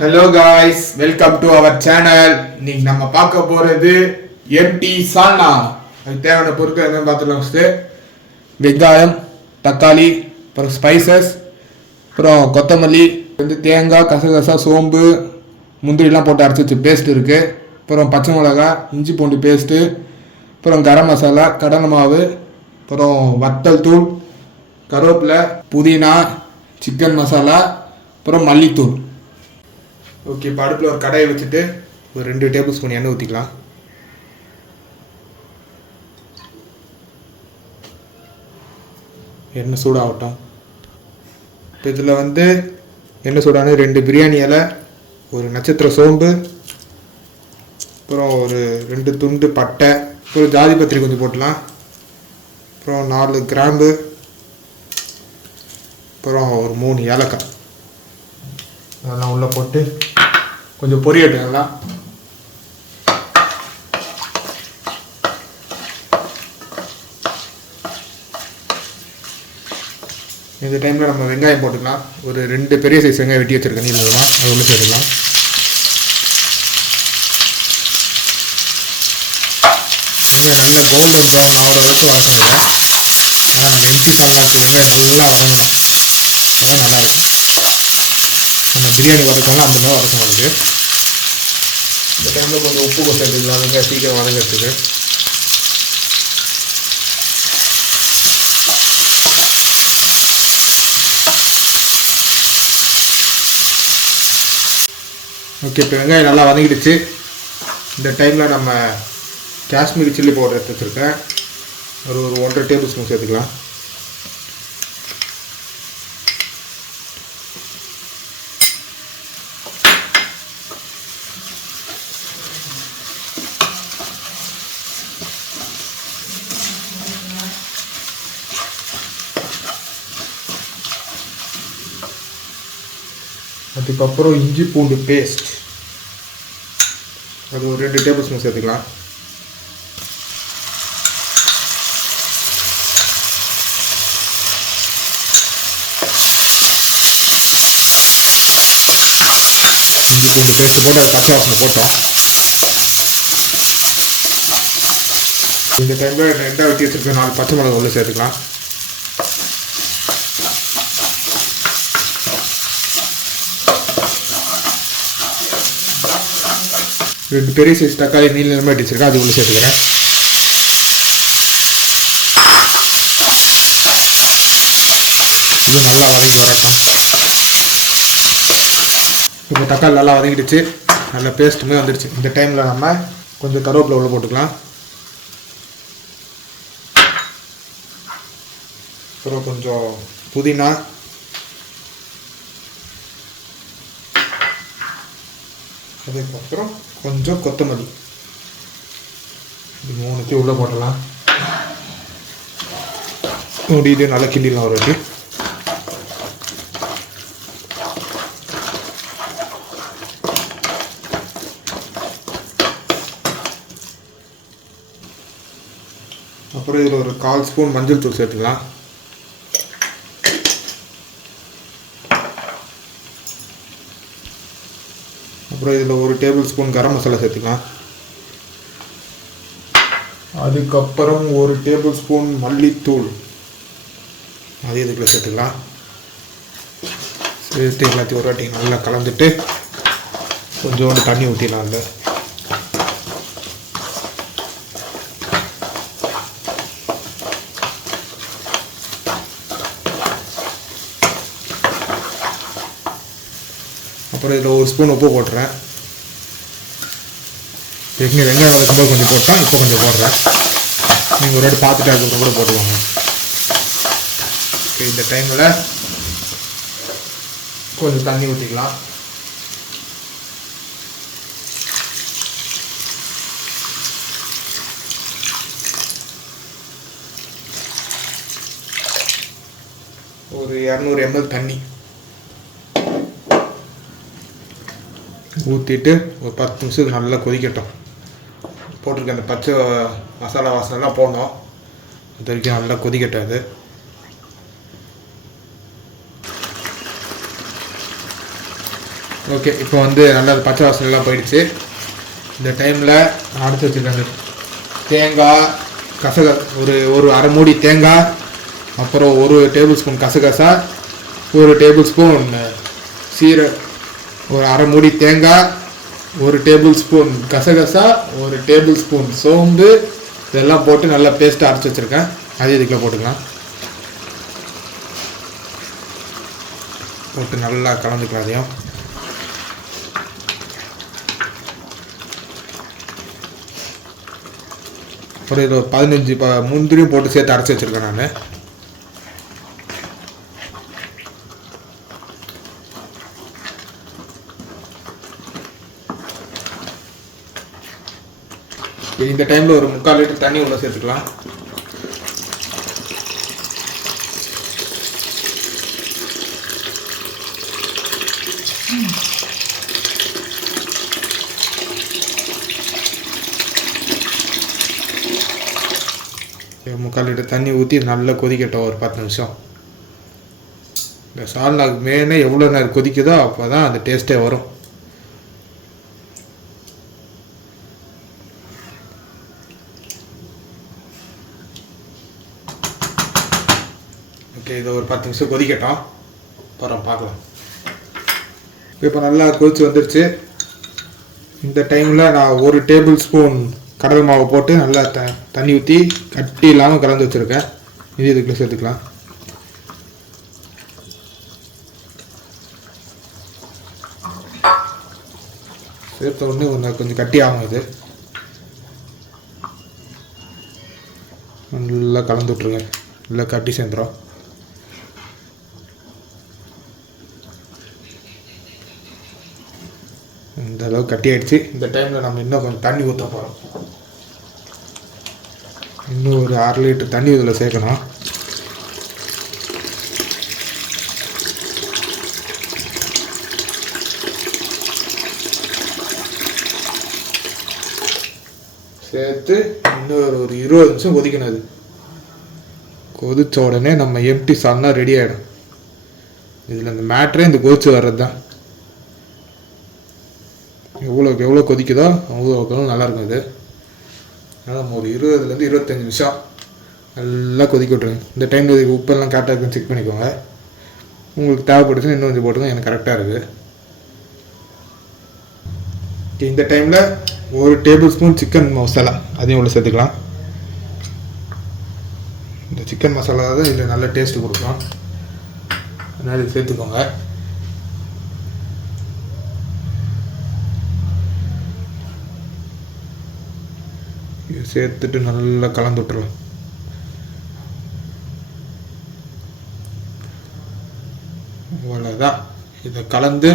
Hello guys, welcome to our channel. இன்னைக்கு நம்ம பார்க்க போகிறது எம்டி சால்னா. அதுக்கு தேவையான பொருட்கள் என்னன்னு பார்த்துக்கலாம். ஃபஸ்ட்டு வெங்காயம், தக்காளி, அப்புறம் ஸ்பைசஸ், அப்புறம் கொத்தமல்லி, தேங்காய், கசகசா, சோம்பு, முந்திரிலாம் போட்டு அரைச்சி வச்சு பேஸ்ட் இருக்குது. அப்புறம் பச்சை மிளகா, இஞ்சி பூண்டு பேஸ்ட்டு, அப்புறம் கரம் மசாலா, கடலை மாவு, அப்புறம் வத்தல் தூள், கருவேப்பிலை, புதினா, சிக்கன் மசாலா, அப்புறம் மல்லித்தூள். ஓகே, இப்போ அடுப்பில் ஒரு கடாயை வச்சுட்டு ஒரு 2 டேபிள் ஸ்பூன் எண்ணெய் ஊற்றிக்கலாம். எண்ணெய் சூடாகட்டும். இப்போ இதில் எண்ணெய் சூடான 2 பிரியாணி இலை, ஒரு நட்சத்திர சோம்பு, அப்புறம் ஒரு 2 துண்டு பட்டை, ஒரு ஜாதி பத்திரி கொஞ்சம் போட்டலாம், அப்புறம் 4 கிராம்பு, அப்புறம் ஒரு 3 ஏலக்காய் அதெல்லாம் உள்ளே போட்டு கொஞ்சம் பொரியட்டும். எல்லாம் இந்த டைமில் நம்ம வெங்காயம் போட்டுக்கலாம். ஒரு 2 பெரிய சைஸ் வெங்காயம் வெட்டி வச்சுருக்கேன் நீளமாக, அது ஒன்று சேர்த்துக்கலாம். வெங்காயம் நல்லா கோல்டன் ப்ரௌன் ஆகிற வரைக்கும் வதக்கணுங்க. ஆனால் நம்ம எம்டி சால்னாக்கு வெங்காயம் நல்லா வதங்கணும், அதான் நல்லாயிருக்கும். நம்ம பிரியாணி வதக்கலாம் அந்த மாதிரி வதக்கம் வருது. இந்த டைமில் கொஞ்சம் உப்பு சேர்த்துக்கலாம், வெங்காயம் சீக்கிரம் வதங்கிறதுக்கு. ஓகே, இப்போ வெங்காயம் நல்லா வதங்கிடுச்சு. இந்த டைமில் நம்ம காஷ்மீரி சில்லி பவுடர் எடுத்து வச்சுருக்கேன், ஒரு 1.5 டேபிள் ஸ்பூன் சேர்த்துக்கலாம். அதுக்கப்புறம் இஞ்சி பூண்டு பேஸ்ட், அது ஒரு 2 டேபிள் ஸ்பூன் சேர்த்துக்கலாம். இஞ்சி பூண்டு பேஸ்ட் போட்டு அது பச்சை வாசனை போட்டோம். இந்த டைமில் 2 வெட்டி வச்சுருக்க 4 பச்சை மிளகாய் உள்ள சேர்த்துக்கலாம். ரெண்டு பெரிய சைஸ் தக்காளி நீளமாக வெட்டி வச்சுருக்கேன், அது உள்ள சேர்த்துக்கிறேன். இது நல்லா வதங்கி வரட்டும். இப்போ தக்காளி நல்லா வதங்கிடுச்சு, நல்ல பேஸ்ட்டுமே வந்துடுச்சு. இந்த டைமில் நம்ம கொஞ்சம் கருவேப்பிலை உள்ள போட்டுக்கலாம். அப்புறம் கொஞ்சம் புதினா, அதுக்கப்புறம் கொஞ்சம் கொத்தமல்லி, இது 3 உள்ளே போட்டலாம். இது நல்லா கிண்டிடலாம் ஒரு வாட்டி. அப்புறம் இதில் ஒரு 1/4 ஸ்பூன் மஞ்சள் தூள் சேர்த்துக்கலாம். அப்புறம் இதில் ஒரு டேபிள் ஸ்பூன் கரம் மசாலா சேர்த்துக்கலாம். அதுக்கப்புறம் ஒரு டேபிள் ஸ்பூன் மல்லித்தூள், அது இதுக்குள்ளே சேர்த்துக்கலாம். சேர்த்து எல்லாத்தையும் ஒரு வாட்டி நல்லா கலந்துட்டு கொஞ்சோண்டு தண்ணி ஊற்றிடலாம். அதில் அப்புறம் இதில் ஒரு ஸ்பூன் உப்பு போட்டுறேன். ஏற்கனவே வெங்காயம் வதக்கும்போது கொஞ்சம் போட்டோம், இப்போ கொஞ்சம் போடுறேன். நீங்கள் ஒரு வாட்டி பார்த்துட்டு அதுக்கப்புறம் கூட போட்டுவாங்க. இந்த டைமில் கொஞ்சம் தண்ணி ஊற்றிக்கலாம். ஒரு 200 ml தண்ணி ஊற்றிட்டு ஒரு 10 நிமிஷத்துக்கு நல்லா கொதிக்கட்டும். போட்டிருக்க அந்த பச்சை மசாலா வாசனைலாம் போடணும், அது வரைக்கும் நல்லா கொதிக்கட்டும். அது ஓகே, இப்போ வந்து நல்லா பச்சை வாசனைலாம் போயிடுச்சு. இந்த டைமில் அரைச்சி வச்சுருக்காங்க தேங்காய் ஒரு அரை மூடி தேங்காய், அப்புறம் 1 டேபிள் ஸ்பூன் கசகசா, 1 டேபிள் ஸ்பூன் ஒரு அரை மூடி தேங்காய், 1 டேபிள் ஸ்பூன் கசகசா, 1 டேபிள் ஸ்பூன் சோம்பு, இதெல்லாம் போட்டு நல்லா பேஸ்ட்டாக அரைச்சி வச்சுருக்கேன். அது இதுக்குள்ள போட்டுக்கலாம். போட்டு நல்லா கலந்துக்கலாம். அதையும் அப்புறம் இதில் ஒரு 15 முந்திரியும் போட்டு சேர்த்து அரைச்சி வச்சுருக்கேன் நான். இந்த டைமில் ஒரு 3/4 லிட்டர் தண்ணி உள்ள சேர்த்துக்கலாம். முக்கால் லிட்டர் தண்ணி ஊற்றி நல்லா கொதிக்கட்டும் ஒரு 10 நிமிஷம். இந்த சால்னாக்கு மெயினாக எவ்வளோ நேரம் கொதிக்குதோ அப்போ தான் அந்த டேஸ்ட்டே வரும். ஓகே, இதை ஒரு 10 நிமிஷம் கொதிக்கட்டும், அப்புறம் பார்க்கலாம். இப்போ நல்லா கொதிச்சு வந்துடுச்சு. இந்த டைமில் நான் 1 டேபிள் ஸ்பூன் கடல் மாவு போட்டு நல்லா தண்ணி ஊற்றி கட்டி இல்லாமல் கலந்து வச்சுருக்கேன். இது இதுக்குள்ளே சேர்த்துக்கலாம். சேர்த்த உடனே கொஞ்சம் கட்டி ஆகும். இது நல்லா கலந்து விட்ருங்க, நல்லா கட்டி சேர்ந்துடும். இந்த அளவுக்கு கட்டி ஆகிடுச்சு. இந்த டைமில் நம்ம இன்னும் கொஞ்சம் தண்ணி ஊற்ற போகிறோம். இன்னும் ஒரு 1/2 லிட்டர் தண்ணி இதில் சேர்க்கணும். சேர்த்து இன்னும் ஒரு 20 நிமிஷம் கொதிக்கணும். அது கொதித்த உடனே நம்ம எம்டி சால்னா ரெடி ஆகிடும். இதில் இந்த மேட்ரே இந்த கொதிச்சு வர்றது தான். எவ்வளோக்கு எவ்வளோ கொதிக்குதோ அவ்வளோ நல்லாயிருக்கும். இது அதனால் நம்ம ஒரு 20லேருந்து 25 நிமிஷம் நல்லா கொதிக்க விட்ருங்க. இந்த டைமில் இதுக்கு உப்பெல்லாம் கரெக்டாக இருக்குன்னு செக் பண்ணிக்கோங்க. உங்களுக்கு தேவைப்படுச்சுன்னா இன்னும் கொஞ்சம் போட்டுங்க, எனக்கு கரெக்டாக இருக்குது. இந்த டைமில் 1 டேபிள் ஸ்பூன் சிக்கன் மசாலா அதையும் உள்ள சேர்த்துக்கலாம். இந்த சிக்கன் மசாலா தான் இதில் நல்ல டேஸ்ட்டு கொடுக்கும், அதனால் இது சேர்த்துக்கோங்க. இது சேர்த்துட்டு நல்லா கலந்து விட்டுருலாம். அவ்வளோதான். இதை கலந்து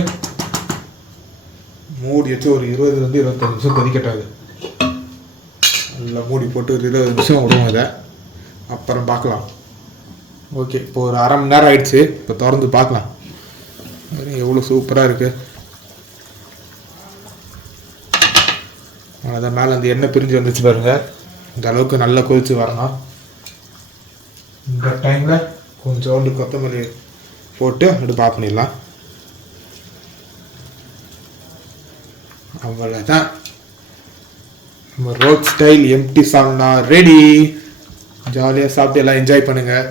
மூடி வச்சு ஒரு 20லேருந்து 25 நிமிஷம் கொதிக்கட்டாது. நல்லா மூடி போட்டு ஒரு 20 நிமிஷம் விடுவோம். இதை அப்புறம் பார்க்கலாம். ஓகே, இப்போ ஒரு 1/2 மணி நேரம் ஆயிடுச்சு. இப்போ திறந்து பார்க்கலாம். எவ்வளோ சூப்பராக இருக்குது. அவ்வளோதான், மேலே அந்த எண்ணெய் பிரிஞ்சு வந்துச்சு பாருங்கள். இந்த அளவுக்கு நல்லா கொதித்து வரணும். இந்த டைமில் கொஞ்சோண்டு கொத்தமல்லி போட்டு அடுப்பு ஆஃப் பண்ணிடலாம். அவ்வளோதான், நம்ம ரோட் ஸ்டைல் எம்டி சால்னா ரெடி. ஜாலியாக சாப்பிட்டு எல்லாம் என்ஜாய் பண்ணுங்கள்.